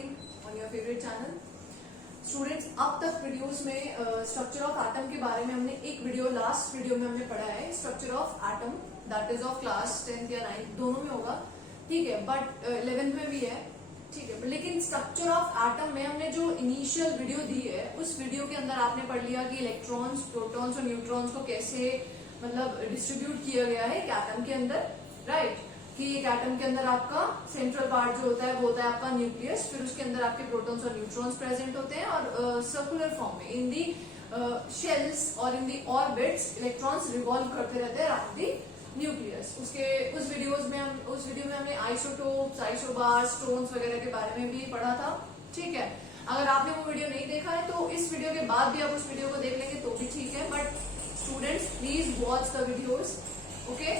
Again on your favourite channel. Students, अब तक videos में स्ट्रक्चर ऑफ एटम के बारे में हमने एक वीडियो, लास्ट वीडियो में हमने पढ़ा है structure of atom, that is of class 10th या 9th दोनों में होगा, ठीक है, बट 11th में भी है, ठीक है। लेकिन स्ट्रक्चर ऑफ एटम में हमने जो इनिशियल वीडियो दी है, उस वीडियो के अंदर आपने पढ़ लिया कि इलेक्ट्रॉन्स, प्रोटॉन्स और न्यूट्रॉन्स को कैसे मतलब डिस्ट्रीब्यूट किया गया है एक एटम के अंदर, राइट। कि एक एटम के अंदर आपका सेंट्रल पार्ट जो होता है वो होता है आपका न्यूक्लियस, फिर उसके अंदर आपके प्रोटॉन्स और न्यूट्रॉन्स प्रेजेंट होते हैं और सर्कुलर फॉर्म में इन दी शेल्स और इन दी ऑर्बिट्स इलेक्ट्रॉन्स रिवॉल्व करते रहते हैं अराउंड दी न्यूक्लियस। उस वीडियो में हमने आइसोटोप्स, आइसोबार्स, स्टोन्स वगैरह के बारे में भी पढ़ा था, ठीक है। अगर आपने वो वीडियो नहीं देखा है तो इस वीडियो के बाद भी आप उस वीडियो को देख लेंगे तो भी ठीक है, but students please watch the videos, okay.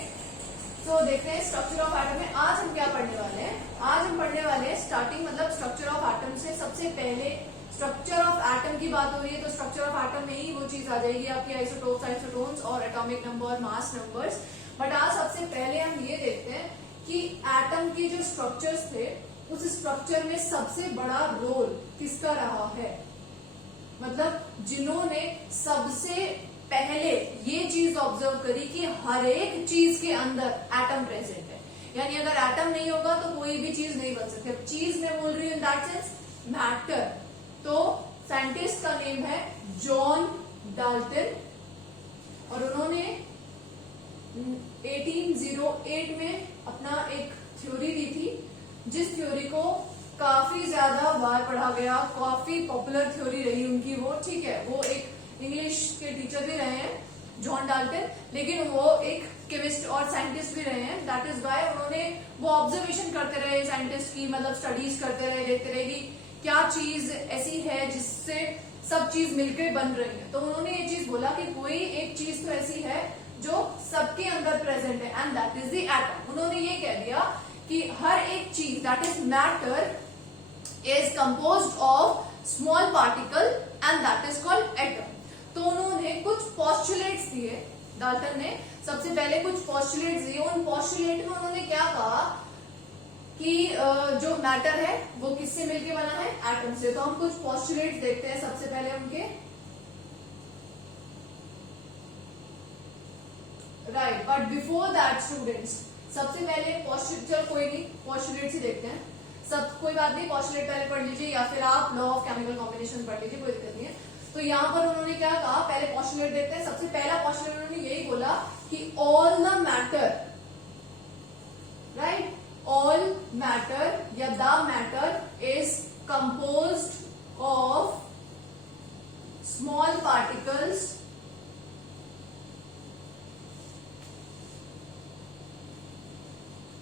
तो देखते हैं स्ट्रक्चर ऑफ एटम में आज हम क्या पढ़ने वाले हैं। आज हम पढ़ने वाले हैं स्टार्टिंग, मतलब स्ट्रक्चर ऑफ एटम से सबसे पहले स्ट्रक्चर ऑफ एटम की बात हो रही है तो स्ट्रक्चर ऑफ एटम में ही वो चीज आ जाएगी आपकी आइसोटोप्स, आइसोटोन्स और atomic number, mass numbers. But आज सबसे पहले हम ये देखते हैं कि एटम के जो स्ट्रक्चर्स थे उस स्ट्रक्चर में सबसे बड़ा रोल किसका रहा है, मतलब जिन्होंने सबसे पहले ये चीज ऑब्जर्व करी कि हर एक चीज के अंदर एटम प्रेजेंट है, यानी अगर एटम नहीं होगा तो कोई भी चीज नहीं बन सकती। अब चीज में बोल रही हूं इन दैट सेंस मैटर, तो साइंटिस्ट का नेम है जॉन डाल्टन और उन्होंने 1808 में अपना एक थ्योरी दी थी, जिस थ्योरी को काफी ज्यादा बार पढ़ा गया, काफी पॉपुलर थ्योरी रही उनकी वो, ठीक है। वो एक इंग्लिश के टीचर भी रहे हैं जॉन डाल्टन, लेकिन वो एक केमिस्ट और साइंटिस्ट भी रहे हैं, दैट इज वाई उन्होंने वो ऑब्जर्वेशन करते रहे साइंटिस्ट की, मतलब स्टडीज करते रहे, देखते रहे कि क्या चीज ऐसी है जिससे सब चीज मिलकर बन रही है। तो उन्होंने ये चीज बोला कि कोई एक चीज तो ऐसी है जो सबके अंदर प्रेजेंट है and that is the atom. उन्होंने ये कह दिया कि हर एक चीज that is matter is composed of small particle and that is called atom. तो उन्होंने कुछ पॉस्टुलेट्स दिए, डाल्टन ने सबसे पहले कुछ पॉस्टुलेट्स दिए। उन पॉस्टुलेट में उन्होंने क्या कहा कि जो मैटर है वो किससे मिलके बना है, एटम से। तो हम कुछ पॉस्टुलेट्स देखते हैं सबसे पहले उनके, right. But before that students, सबसे पहले पॉस्टुलेट, कोई नहीं पॉस्टुलेट्स ही देखते हैं, सब कोई बात नहीं, पॉस्टुलेट पहले पढ़ लीजिए या फिर आप लॉ ऑफ केमिकल कॉम्बिनेशन पढ़ लीजिए, कोई दिक्कत नहीं है। तो यहाँ पर उन्होंने क्या कहा, पहले पॉस्टुलेट देखते हैं। सबसे पहला पॉस्टुलेट उन्होंने यही बोला कि all the matter, right, all matter या the matter is composed of small particles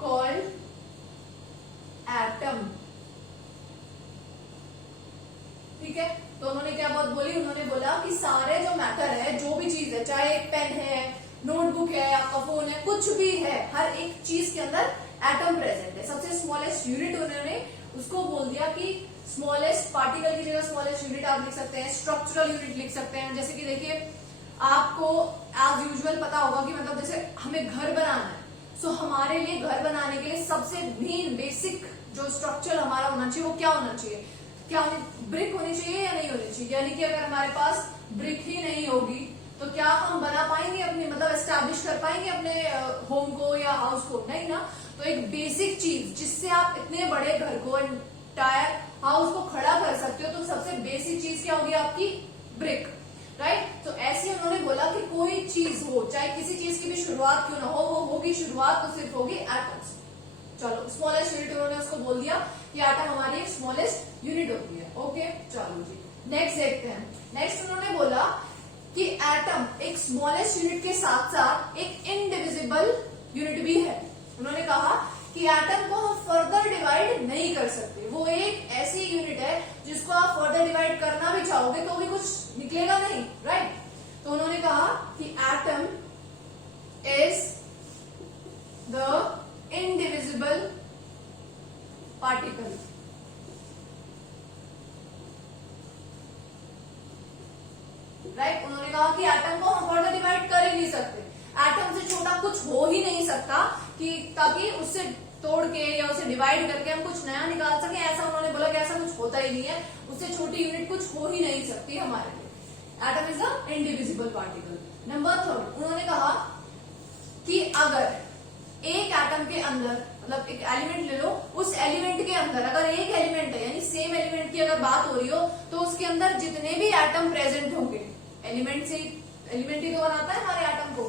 called atom, ठीक है। तो उन्होंने क्या बात बोली, उन्होंने बोला कि सारे जो मैटर है, जो भी चीज है, चाहे एक पेन है, नोटबुक है, आपका फोन है, कुछ भी है, हर एक चीज के अंदर एटम प्रेजेंट है। सबसे स्मॉलेस्ट यूनिट उन्होंने उसको बोल दिया कि स्मॉलेस्ट पार्टिकल की जगह स्मॉलेस्ट यूनिट आप लिख सकते हैं, स्ट्रक्चरल यूनिट लिख सकते हैं। जैसे कि देखिए, आपको एज यूजुअल पता होगा कि मतलब जैसे हमें घर बनाना है, सो हमारे लिए घर बनाने के लिए सबसे मेन बेसिक जो स्ट्रक्चर हमारा होना चाहिए वो क्या होना चाहिए, क्या ब्रिक होनी चाहिए या नहीं होनी चाहिए। यानी कि अगर हमारे पास ब्रिक ही नहीं होगी तो क्या हम बना पाएंगे अपने, मतलब एस्टैब्लिश कर पाएंगे अपने होम को या हाउस को, नहीं ना। तो एक बेसिक चीज जिससे आप इतने बड़े घर को, एंटायर हाउस को खड़ा कर सकते हो, तो सबसे बेसिक चीज क्या होगी आपकी, ब्रिक, राइट। तो ऐसे उन्होंने बोला कि कोई चीज हो, चाहे किसी चीज की भी शुरुआत क्यों ना हो, वो होगी शुरुआत तो सिर्फ होगी एटम्स। चलो, स्मॉलेस्ट यूनिट उन्होंने उसको बोल दिया कि एटम हमारी एक स्मॉलेस्ट यूनिट होती है, ओके। चलो जी, नेक्स्ट देखते हैं। नेक्स्ट उन्होंने बोला कि एटम एक स्मॉलेस्ट यूनिट के साथ साथ एक इनडिविजिबल यूनिट भी है। उन्होंने कहा कि एटम को हम फर्दर डिवाइड नहीं कर सकते, वो एक ऐसी यूनिट है जिसको आप फर्दर डिवाइड करना भी चाहोगे तो भी कुछ निकलेगा नहीं, राइट। तो उन्होंने कहा कि atom is the indivisible particle, right. उन्होंने कहा कि एटम को हम फर्दर डिवाइड कर ही नहीं सकते, एटम से छोटा कुछ हो ही नहीं सकता कि ताकि उससे तोड़ के या उसे डिवाइड करके हम कुछ नया निकाल सके, ऐसा उन्होंने बोला कि ऐसा कुछ ही नहीं है, उससे छोटी यूनिट कुछ हो ही नहीं सकती हमारे लिए। Atom is a indivisible particle. Number 3, उन्होंने कहा कि अगर एक एटम के अंदर, मतलब एक एलिमेंट ले लो, उस एलिमेंट के अंदर अगर एक एलिमेंट है, यानी सेम एलिमेंट की अगर बात हो रही हो, तो उसके अंदर जितने भी एटम प्रेजेंट होंगे, एलिमेंट ही तो बनाता है हमारे एटम को,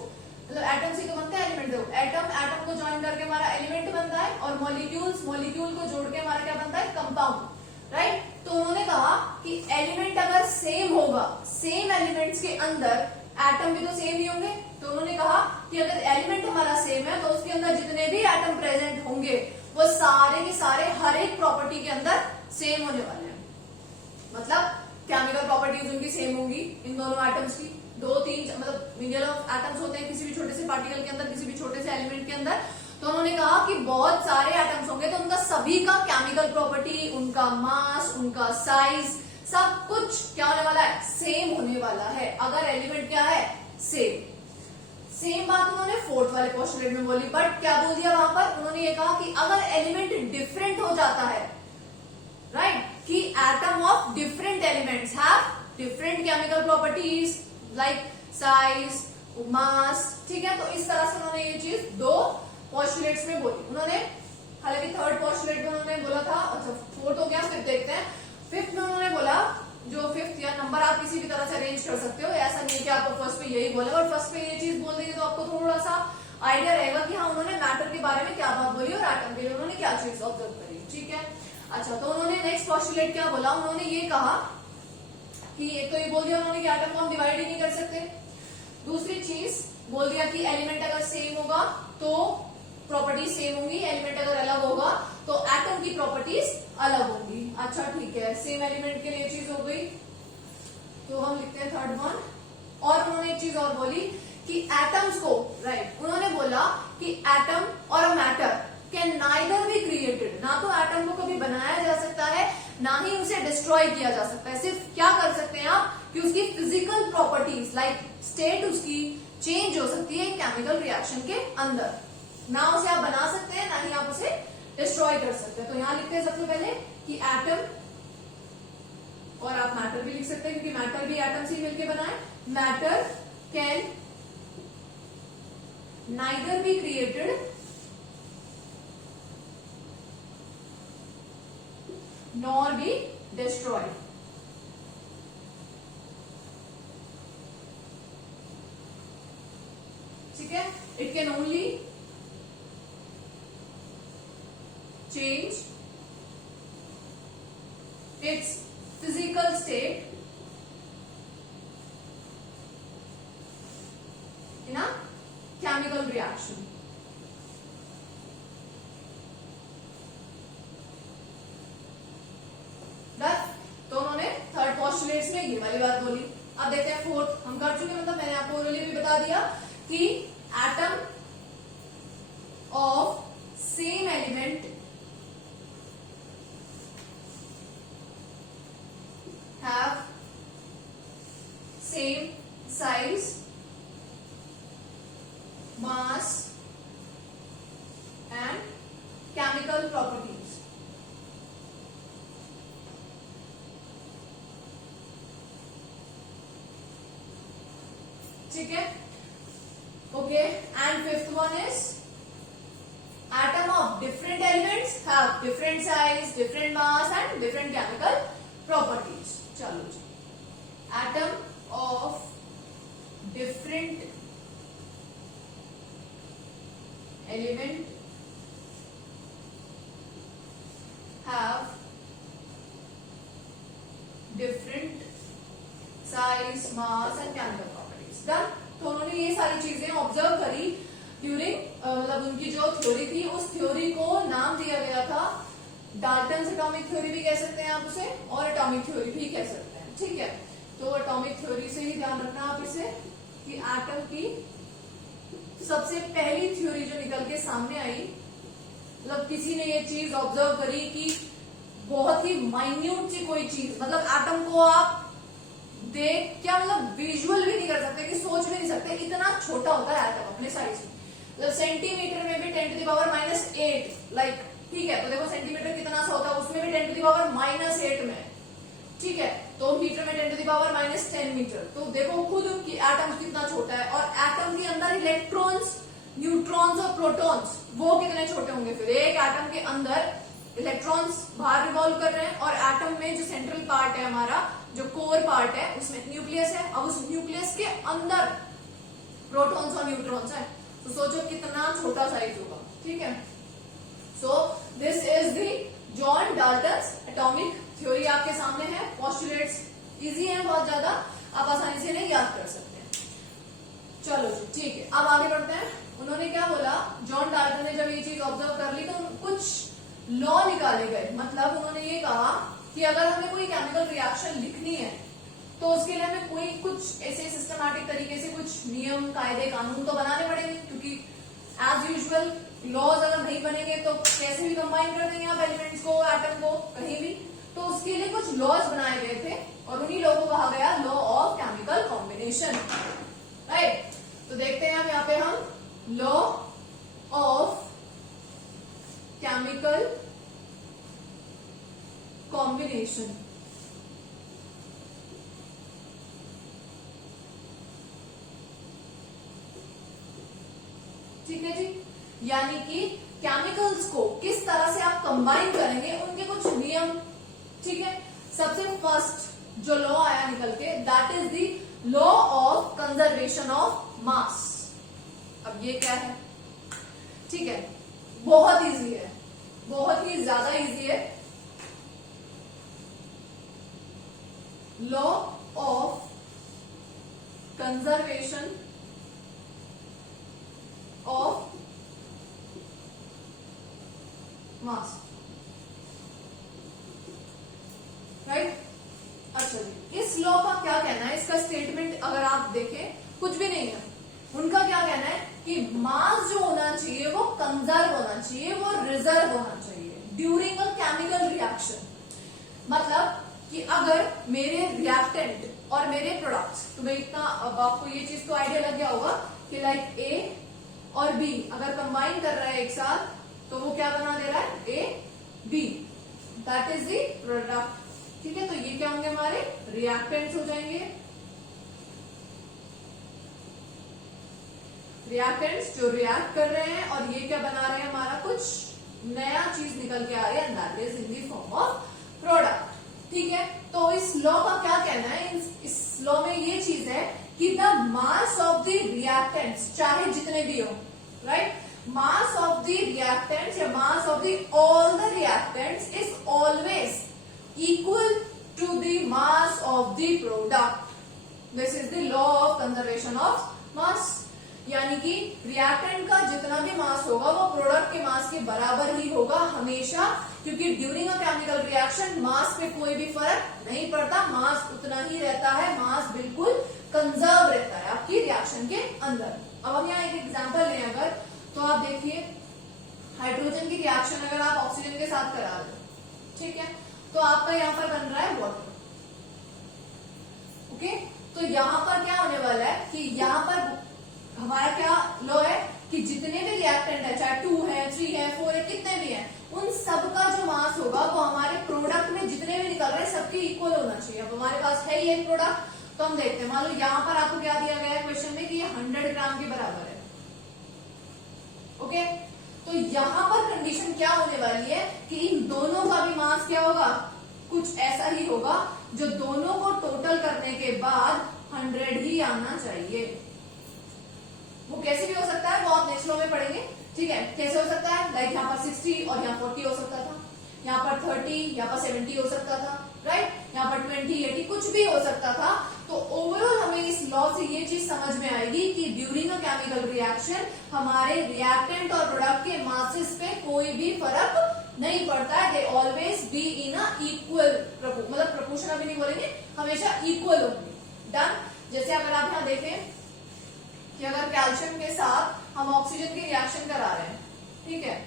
मतलब एटम से तो बनता है एलिमेंट। देखो एटम को ज्वाइन करके हमारा एलिमेंट बनता है, और मॉलिक्यूल को जोड़ के हमारा क्या बनता है, कंपाउंड, राइट। तो उन्होंने कहा कि एलिमेंट अगर सेम होगा, सेम एलिमेंट्स के अंदर एटम भी तो सेम ही होंगे, तो उन्होंने कहा कि अगर एलिमेंट हमारा सेम है तो उसके अंदर जितने भी एटम प्रेजेंट होंगे वो सारे के सारे हर एक प्रॉपर्टी के अंदर सेम होने वाले हैं। मतलब केमिकल प्रॉपर्टीज उनकी सेम होंगी इन दोनों एटम्स की। 2-3 मतलब मिलियन ऑफ एटम्स होते हैं किसी भी छोटे से पार्टिकल के अंदर, किसी भी छोटे से एलिमेंट के अंदर। तो उन्होंने कहा कि बहुत सारे एटम्स होंगे तो उनका सभी का केमिकल प्रॉपर्टी, उनका मास, उनका साइज, सब कुछ क्या होने वाला है, सेम होने वाला है, अगर एलिमेंट क्या है, सेम बात उन्होंने 4th वाले पोस्टुलेट में बोली। बट क्या बोल दिया वहां पर, उन्होंने ये कहा कि अगर एलिमेंट डिफरेंट हो जाता है, राइट, कि atom of different elements have different chemical properties like size, mass, ठीक है। तो इस तरह से उन्होंने ये चीज 2 पोस्टुलेट्स में बोली उन्होंने। हालांकि 3rd पोस्टुलेट में उन्होंने बोला था, अच्छा 4th हो गया, फिर देखते हैं 5th में उन्होंने बोला, जो 5th या नंबर आप किसी भी तरह से अरेंज कर सकते हो, ऐसा नहीं है कि आपको फर्स्ट पे यही बोले, और फर्स्ट पे ये चीज बोल देंगे तो आपको थोड़ा सा आइडिया रहेगा कि हाँ उन्होंने मैटर के बारे में क्या बात बोली और एटम के लिए उन्होंने क्या चीज ऑब्जर्व करी, ठीक है। अच्छा, तो उन्होंने नेक्स्ट पोस्टुलेट क्या बोला, उन्होंने ये कहा कि एक तो ये बोल दिया उन्होंने कि एटम को हम डिवाइड ही नहीं कर सकते। दूसरी चीज बोल दिया कि एलिमेंट अगर सेम होगा तो प्रॉपर्टीज सेम होंगी, एलिमेंट अगर अलग होगा तो एटम की प्रॉपर्टीज अलग होंगी। अच्छा ठीक है, सेम एलिमेंट के लिए चीज हो गई, तो हम लिखते हैं 3rd वन। और उन्होंने एक चीज और बोली कि एटम्स को, राइट, उन्होंने बोला कि एटम और a matter can neither be created, ना तो एटम को कभी बनाया जा सकता है ना ही उसे डिस्ट्रॉय किया जा सकता है। सिर्फ क्या कर सकते हैं आप कि उसकी फिजिकल प्रॉपर्टीज लाइक स्टेट उसकी चेंज हो सकती है केमिकल रिएक्शन के अंदर, ना उसे आप बना सकते हैं ना ही आप उसे डिस्ट्रॉय कर सकते हैं। तो यहां लिखते हैं सबसे पहले कि एटम, और आप मैटर भी लिख सकते हैं क्योंकि मैटर भी एटम से मिलकर बना है। Matter can neither be created nor be destroyed. ठीक है, it can only change its physical state in a chemical reaction. तो उन्होंने 3rd पोस्टुलेट्स में ये वाली बात बोली। अब देखते हैं 4th हम कर चुके, मतलब मैंने आपको ऑलरेडी भी बता दिया कि atom of same element have same size, mass and chemical properties. ठीक है, okay, and 5th one is atom of different elements have different size, different mass and different chemical properties. चलो जी, atom of different element have different size, mass and chemical properties. Done. तो उन्होंने ये सारी चीजें observe करी during, मतलब उनकी जो थ्योरी थी, उस थ्योरी को नाम दिया गया था डाल्टन्स एटॉमिक थ्योरी भी कह सकते हैं आप उसे, और एटॉमिक थ्योरी भी कह सकते हैं, ठीक है। तो एटॉमिक थ्योरी से ही ध्यान रखना आप इसे कि एटम की सबसे पहली थ्योरी जो निकल के सामने आई, मतलब किसी ने ये चीज ऑब्जर्व करी कि बहुत ही माइन्यूट सी कोई चीज, मतलब एटम को आप देख क्या मतलब विजुअल भी नहीं कर सकते, कि सोच भी नहीं सकते, इतना छोटा होता है एटम अपने साइज में, मतलब सेंटीमीटर में भी 10⁻⁸ लाइक, ठीक है। तो देखो सेंटीमीटर कितना सा होता है, उसमें भी 10⁻⁸ में ठीक है, तो मीटर में 10⁻⁻10 मीटर। तो देखो खुद कि एटम कितना छोटा है, और एटम के अंदर इलेक्ट्रॉन्स, न्यूट्रॉन्स और प्रोटॉन्स वो कितने छोटे होंगे। फिर एक एटम के अंदर इलेक्ट्रॉन्स बाहर रिवॉल्व कर रहे हैं, और एटम में जो सेंट्रल पार्ट है हमारा, जो कोर पार्ट है, उसमें न्यूक्लियस है। अब उस न्यूक्लियस के अंदर प्रोटॉन्स और न्यूट्रॉन्स है, तो सोचो कितना छोटा साइज होगा। ठीक है, so this is the John Dalton's atomic theory आपके सामने है। पोस्टुलेट्स इजी है बहुत ज्यादा, आप आसानी से नहीं याद कर सकते। चलो जी ठीक है, अब आगे बढ़ते हैं। उन्होंने क्या बोला, जॉन डाल्टन ने जब ये चीज ऑब्जर्व कर ली तो कुछ लॉ निकाले गए। मतलब उन्होंने ये कहा कि अगर हमें कोई केमिकल रिएक्शन लिखनी है तो उसके लिए हमें कोई कुछ ऐसे सिस्टमैटिक तरीके से कुछ नियम, कायदे, कानून तो बनाने पड़ेंगे, क्योंकि एज यूजुअल लॉज अगर नहीं बनेंगे तो कैसे भी कंबाइन कर देंगे आप एलिमेंट्स को, एटम को, कहीं भी। तो उसके लिए कुछ लॉज बनाए गए थे, और उन्हीं लॉ को कहा गया law of chemical combination. Right, तो देखते हैं यहाँ पे हम लॉ ऑफ केमिकल कॉम्बिनेशन। ठीक है जी, यानी कि केमिकल्स को किस तरह से आप कंबाइन करेंगे, उनके कुछ नियम। ठीक है, सबसे फर्स्ट जो लॉ आया निकल के, that is the law of conservation of मास। अब ये क्या है? ठीक है, बहुत इजी है, बहुत ही ज्यादा इजी है। Law of conservation of mass. Right, अच्छा जी, इस लॉ का क्या कहना है, इसका स्टेटमेंट अगर आप देखें कुछ भी नहीं है। उनका क्या कहना है कि मास जो होना चाहिए वो कंजर्व होना चाहिए, वो रिजर्व होना चाहिए ड्यूरिंग अ केमिकल रिएक्शन। मतलब कि अगर मेरे रिएक्टेंट और मेरे प्रोडक्ट्स, तो भाई इतना अब आपको ये चीज तो आइडिया लग गया होगा कि लाइक ए और बी अगर कंबाइन कर रहा है एक साथ, तो वो क्या बना दे रहा है, A B, that is the product. ठीक है, तो ये क्या होंगे, हमारे रिएक्टेंट्स हो जाएंगे। रिएक्टेंट्स जो रिएक्ट कर रहे हैं, और ये क्या बना रहे हैं, हमारा कुछ नया चीज निकल के आ रही है, that is in the form of product. ठीक है, तो इस लॉ का क्या कहना है, इस लॉ में ये चीज है कि the mass of the reactants, चाहे जितने भी हो, right, mass of the reactants या mass of the all the reactants is always equal to the mass of the product. This is the law of conservation of mass. यानी कि reactant का जितना भी मास होगा वो प्रोडक्ट के मास के बराबर ही होगा हमेशा, क्योंकि ड्यूरिंग अ केमिकल रिएक्शन मास पे कोई भी फर्क नहीं पड़ता, मास उतना ही रहता है, मास बिल्कुल कंजर्व रहता है आपकी रिएक्शन के अंदर। अब हम यहाँ एक एग्जांपल लें अगर, तो आप देखिए हाइड्रोजन की रिएक्शन अगर आप ऑक्सीजन के साथ करा दें, ठीक है, तो आपका यहाँ पर बन रहा है वाटर। ओके, तो यहाँ पर क्या होने वाला है कि यहाँ पर हमारा क्या लॉ है कि जितने भी रिएक्टेंट है, चाहे 2 है, 3 है, 4 है, कितने भी हैं, उन सबका जो मास होगा वो हमारे प्रोडक्ट में जितने भी निकल रहे हैं सबके इक्वल होना चाहिए। अब हमारे पास है ये प्रोडक्ट, तो हम देखते हैं, मान लो यहाँ पर आपको क्या दिया गया है क्वेश्चन में कि ये 100 ग्राम के बराबर है। ओके, तो यहाँ पर कंडीशन क्या होने वाली है कि इन दोनों का भी मास क्या होगा, कुछ ऐसा ही होगा जो दोनों को टोटल करने के बाद 100 ही आना चाहिए। वो कैसे भी हो सकता है, वो आप नेक्स्ट लॉ में पढ़ेंगे। ठीक है, कैसे हो सकता है, लाइक यहाँ पर 60 और यहाँ 40 हो सकता था, यहाँ पर 30, यहाँ पर 70 हो सकता था, राइट, यहाँ पर 20, 80 कुछ भी हो सकता था। तो ओवरऑल हमें इस लॉ से ये चीज समझ में आएगी कि ड्यूरिंग अ केमिकल रिएक्शन हमारे रिएक्टेंट और प्रोडक्ट के मासेस पे कोई भी फर्क नहीं पड़ता है, they always be in a equal, मतलब प्रपोर्शन अभी नहीं बोलेंगे, हमेशा इक्वल होंगे। डन। जैसे अगर आप यहाँ देखें कि अगर कैल्शियम के साथ हम ऑक्सीजन की रिएक्शन करा रहे हैं, ठीक है,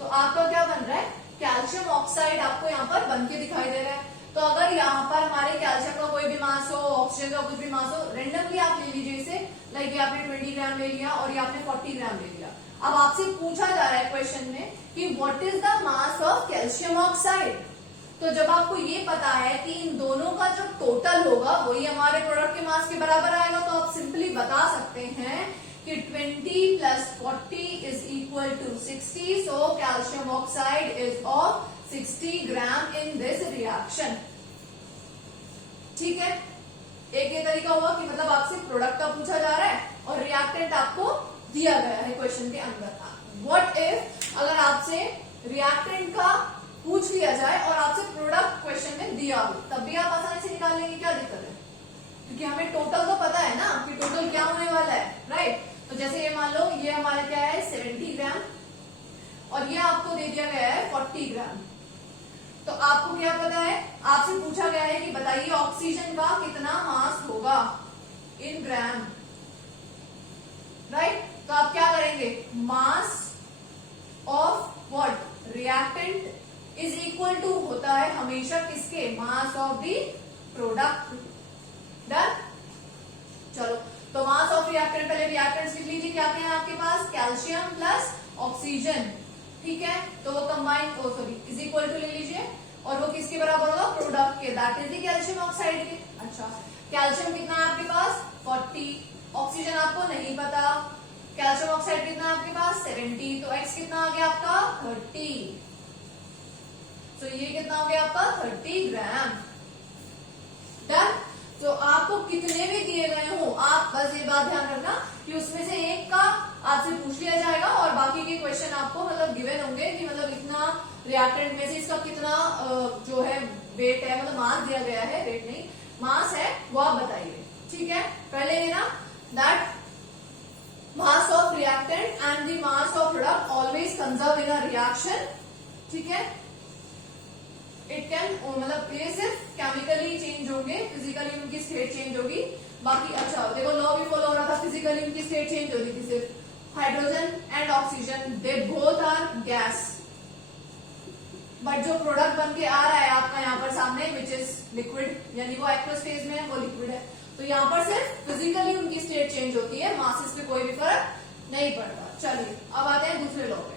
तो आपका क्या बन रहा है, कैल्शियम ऑक्साइड आपको यहाँ पर बन के दिखाई दे रहा है। तो अगर यहाँ पर हमारे कैल्शियम का कोई भी मास हो, ऑक्सीजन का कुछ भी मास हो, रेंडमली आप ले लीजिए इसे, लाइक ये आपने 20 ग्राम ले लिया और ये आपने 40 ग्राम ले लिया। अब आपसे पूछा जा रहा है क्वेश्चन में कि what is the mass of calcium oxide. तो जब आपको ये पता है कि इन दोनों का जो टोटल होगा वही हमारे प्रोडक्ट के मास के बराबर आएगा, तो आप सिंपली बता सकते हैं कि 20 plus 40 is equal to 60. So calcium oxide is of 60 gram in this reaction. ठीक है, एक ये तरीका हुआ कि मतलब आपसे प्रोडक्ट का पूछा जा रहा है और रिएक्टेंट आपको दिया गया है क्वेश्चन के अंदर. व्हाट इफ अगर आपसे रिएक्टेंट का पूछ लिया जाए और आपसे प्रोडक्ट क्वेश्चन में दिया हो, तब भी आप आसानी से निकाल लेंगे, क्या दिक्कत है? क्योंकि हमें टोटल तो पता है ना कि टोटल क्या होने वाला है, राइट? तो जैसे ये मान लो ये हमारा क्या है 70 ग्राम और ये आपको दे दिया गया है 40 ग्राम. तो आपको क्या पता है, आपसे पूछा गया है कि बताइए ऑक्सीजन का कितना मास होगा इन ग्राम, राइट? तो आप क्या करेंगे, mass of what reactant is equal to होता है हमेशा किसके, mass of the product. Done. चलो, तो मास ऑफ रिएक्टेंट, पहले रिएक्टेंट्स लिख लीजिए क्या क्या है आपके पास, कैल्शियम प्लस ऑक्सीजन. ठीक है, तो वो कंबाइन इज इक्वल टू ले लीजिए और वो किसके बराबर होगा, प्रोडक्ट के, that is the calcium oxide के. अच्छा, कैल्शियम कितना है आपके पास 40, ऑक्सीजन आपको नहीं पता, कैल्शियम ऑक्साइड कितना है आपके पास 70, तो एक्स कितना आ गया आपका 30. तो ये कितना हो गया आपका 30 ग्राम. डन. तो आपको कितने भी दिए गए हो, आप बस ये बात ध्यान रखना कि उसमें से एक का आपसे पूछ लिया जाएगा और बाकी के क्वेश्चन आपको मतलब गिवन होंगे कि मतलब इतना रिएक्टेंट में से इसका कितना जो है वेट है, मतलब मास दिया गया है, वेट नहीं मास है, वो आप बताइए. ठीक है, पहले ये ना that mass of reactant and the mass of product always conserve in a reaction. ठीक है, इट कैन मतलब ये सिर्फ केमिकली चेंज होंगे, फिजिकली उनकी स्टेट चेंज होगी. बाकी अच्छा देखो लॉ भी फॉलो हो रहा था, फिजिकली उनकी स्टेट चेंज होती थी सिर्फ. Hydrogen and oxygen they both are gas, but जो प्रोडक्ट बन के आ रहा है आपका यहाँ पर सामने विच इज लिक्विड, यानी वो एक्वस फेज में है, वो लिक्विड है. तो यहाँ पर सिर्फ फिजिकली उनकी स्टेट चेंज होती है, मासेस पे कोई भी फर्क नहीं पड़ता. चलिए अब आते हैं दूसरे लॉ पे.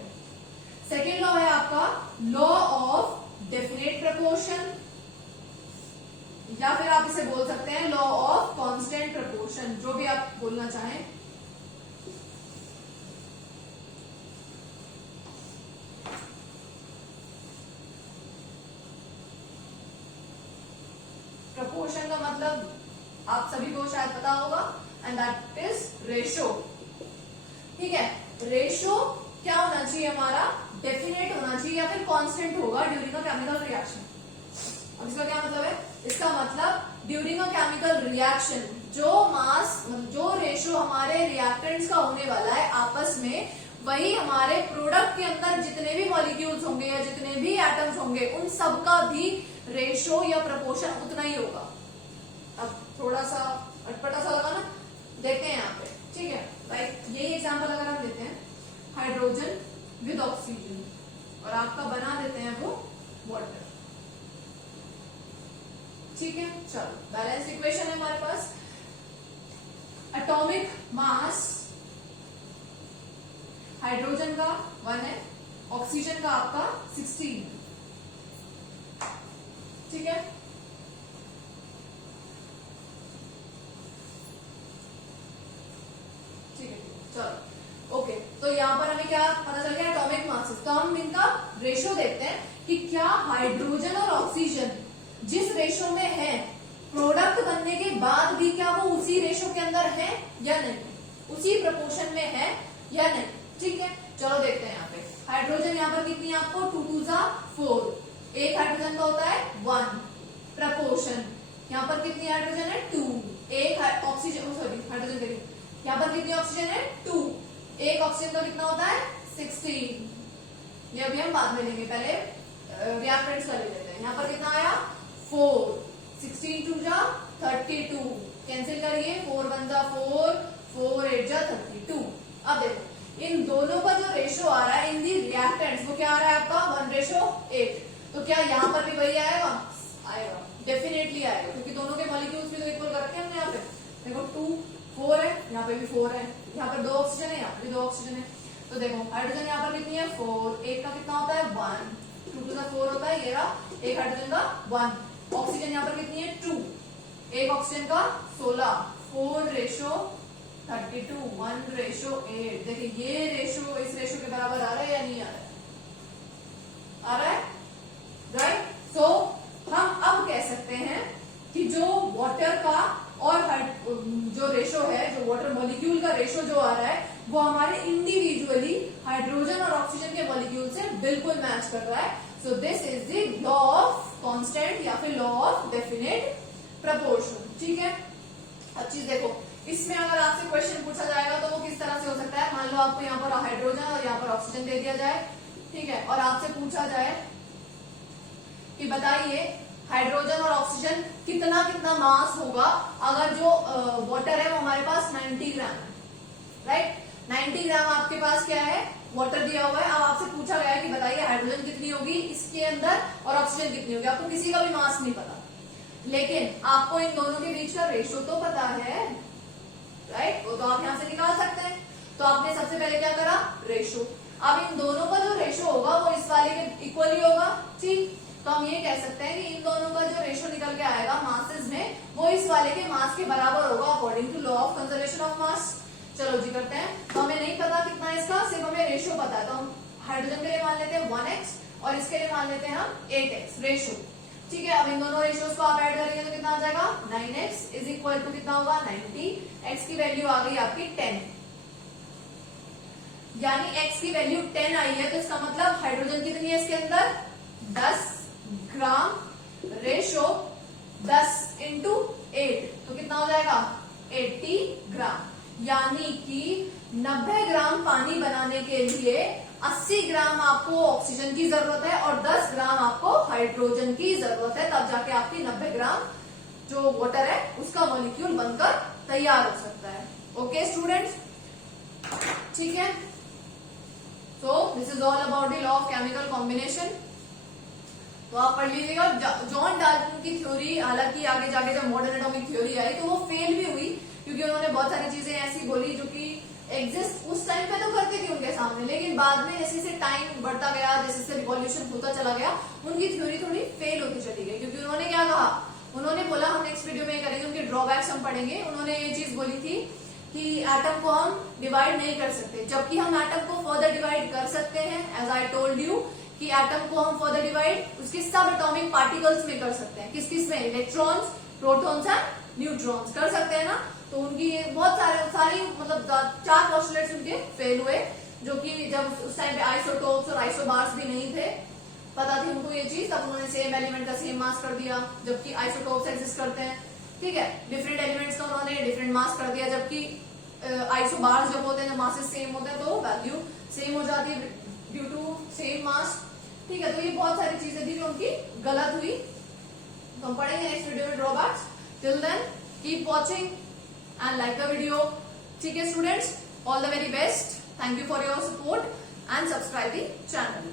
सेकेंड लॉ है आपका लॉ ऑफ डेफिनेट प्रपोर्शन, या फिर आप इसे बोल सकते हैं लॉ ऑफ कांस्टेंट प्रपोर्शन, जो भी आप बोलना चाहें. प्रपोर्शन का मतलब आप सभी को शायद पता होगा, एंड दैट इज रेशो. ठीक है, रेशो क्या होना चाहिए हमारा, डेफिनेट होना चाहिए या फिर कांस्टेंट होगा ड्यूरिंग अ केमिकल रिएक्शन. अब इसका क्या मतलब है, इसका मतलब ड्यूरिंग अ केमिकल रिएक्शन जो मास जो रेशो हमारे रिएक्टेंट्स का होने वाला है आपस में, वही हमारे प्रोडक्ट के अंदर जितने भी मॉलिक्यूल्स होंगे या जितने भी एटम्स होंगे उन सबका भी रेशो या प्रपोर्शन उतना ही होगा. अब थोड़ा सा अटपटा सा लगा ना, देखते हैं यहाँ पे. ठीक है, लाइक यही एग्जांपल अगर हम लेते हैं हाइड्रोजन विद ऑक्सीजन और आपका बना देते हैं वो वाटर. ठीक है, चलो बैलेंस इक्वेशन है हमारे पास. एटॉमिक मास हाइड्रोजन का 1 है, ऑक्सीजन का आपका 16. ठीक है, चलो ओके. तो यहाँ पर हमें क्या पता चल गया, एटॉमिक मासेस. तो हम इनका रेशो देखते हैं कि क्या हाइड्रोजन और ऑक्सीजन जिस रेशो में है, प्रोडक्ट बनने के बाद भी क्या वो उसी रेशो के अंदर है या नहीं, उसी प्रपोर्शन में है या नहीं. ठीक है, चलो देखते हैं. यहाँ पे हाइड्रोजन यहाँ पर कितनी है आपको 2 2 4, एक हाइड्रोजन का होता है 1. प्रपोर्शन यहाँ पर कितनी हाइड्रोजन है 2, एक ऑक्सीजन हाइड्रोजन करिए, यहाँ पर कितनी ऑक्सीजन है 2, एक ऑक्सीजन का कितना होता है 16. ये अभी हम बाद में लेंगे, पहले रिएक्टेंट्स का ले लेते हैं. यहाँ पर कितना आया 4, 16 2 32, कैंसिल करिए, 4 1 4, 4 8 32. अब देखो इन दोनों का जो रेशो आ रहा है इन दी रिएक्टेंट्स, वो क्या आ रहा है आपका 1:8. तो क्या यहाँ पर भी वही आएगा, आएगा, डेफिनेटली आएगा, क्योंकि दोनों के मॉलिक्यूल्स भी तो इक्वल कर रखे हैं हमने. यहाँ पे देखो 2 4 है, यहाँ पे भी 4 है, यहाँ पर 2 ऑक्सीजन है, यहाँ पे भी 2 ऑक्सीजन है. तो देखो हाइड्रोजन यहाँ पर कितनी है 4, एक का कितना होता है 1, 2 2 4 होता है, ये रहा एक हाइड्रोजन का 1, ऑक्सीजन यहाँ पर कितनी है 2, एक ऑक्सीजन का 16, 4:32, 1:8। देखिए ये रेशो इस रेशो के बराबर आ रहा है या नहीं आ रहा है, आ रहा है, राइट। सो हम अब कह सकते हैं कि जो वाटर का और जो रेशो है, जो वाटर मॉलिक्यूल का रेशो जो आ रहा है वो हमारे इंडिविजुअली हाइड्रोजन और ऑक्सीजन के मॉलिक्यूल से बिल्कुल मैच कर रहा है। So this is the law of constant या फिर लॉ ऑफ डेफिनेट प्रपोर्शन, ठीक है। अब चीज देखो, इसमें अगर आपसे क्वेश्चन पूछा जाएगा तो वो किस तरह से हो सकता है। मान लो आपको यहाँ पर हाइड्रोजन और यहाँ पर ऑक्सीजन दे दिया जाए, ठीक है, और आपसे पूछा जाए कि बताइए हाइड्रोजन और ऑक्सीजन कितना कितना मास होगा अगर जो वाटर है वो हमारे पास 90 ग्राम है, राइट। 90 ग्राम आपके पास क्या है, वाटर दिया हुआ है। अब आपसे पूछा गया है कि बताइए हाइड्रोजन कितनी होगी इसके अंदर और ऑक्सीजन कितनी होगी। आपको किसी का भी मास नहीं पता, लेकिन आपको इन दोनों के बीच का रेशो तो पता है, राइट, वो तो आप यहां से निकाल सकते हैं। तो आपने सबसे पहले क्या करा, रेशो। अब इन दोनों का जो रेशो होगा वो इस वाले के इक्वली होगा, ठीक। तो हम ये कह सकते हैं कि इन दोनों का जो रेशो निकल के आएगा मासेस में वो इस वाले के मास के बराबर होगा according to law of conservation of mass. चलो जी करते हैं। तो हमें नहीं पता कितना इसका, सिर्फ हमें रेशो पता है। तो हम हाइड्रोजन के लिए मान लेते हैं 1x और इसके लिए मान लेते हैं हम 8x रेशो, ठीक है। अब इन दोनों रेशियोज को आप ऐड करेंगे तो कितना आ जाएगा, 9x इज इक्वल टू कितना होगा 90, x की वैल्यू आ गई आपकी 10, यानी x की वैल्यू 10 आई है। तो इसका मतलब हाइड्रोजन कितनी है इसके अंदर, 10 ग्राम, रेशो 10 इंटू 8 तो कितना हो जाएगा 80 ग्राम। यानी कि 90 ग्राम पानी बनाने के लिए 80 ग्राम आपको ऑक्सीजन की जरूरत है और 10 ग्राम आपको हाइड्रोजन की जरूरत है, तब जाके आपकी 90 ग्राम जो वाटर है उसका मॉलिक्यूल बनकर तैयार हो सकता है। ओके स्टूडेंट्स, ठीक है। So this is all about the law of chemical combination. तो आप पढ़ लीजिएगा। जॉन डाल्टन की थ्योरी, हालांकि आगे जाके जब मॉडर्न एटॉमिक थ्योरी आई तो वो फेल भी हुई, क्योंकि उन्होंने बहुत सारी चीजें ऐसी बोली जो कि एग्जिस्ट उस टाइम पे तो करती थी उनके सामने, लेकिन बाद में जैसे जैसे टाइम बढ़ता गया, जैसे जैसे रिवॉल्यूशन होता चला गया, उनकी थ्योरी थोड़ी फेल होती चली गई। क्योंकि उन्होंने क्या कहा, उन्होंने बोला, हम नेक्स्ट वीडियो में करेंगे, उनके ड्रॉबैक्स हम पढ़ेंगे। उन्होंने ये चीज बोली थी कि एटम को हम डिवाइड नहीं कर सकते, जबकि हम एटम को फर्दर डिवाइड कर सकते हैं। एज आई टोल्ड यू कि एटम को हम फर्दर डिवाइड उसके सब एटॉमिक पार्टिकल्स में कर सकते हैं। किस किस में, इलेक्ट्रॉन्स, प्रोटॉन्स एंड न्यूट्रॉन्स कर सकते हैं ना। तो उनकी बहुत सारी मतलब 4 पोस्टुलेट्स उनके फेल हुए, जो कि जब उस टाइम पे आइसोटोप्स और आइसोबार्स भी नहीं थे, पता थी उनको ये चीज, तब उन्होंने सेम एलिमेंट का सेम मास कर दिया, जबकि आइसोटोप्स एग्जिस्ट करते हैं, ठीक है। डिफरेंट एलिमेंट्स का उन्होंने डिफरेंट मास कर दिया, जबकि आइसोबार्स जब होते हैं, जब मासेस सेम होते हैं तो वैल्यू सेम हो जाती है ड्यू टू सेम मास, ठीक है। तो ये बहुत सारी चीजें थी जो उनकी गलत हुई। तो हम पढ़ेंगे नेक्स्ट वीडियो में drawbacks. Till then keep watching and like the video, ठीक है students, all the very best, thank you for your support and subscribe the channel।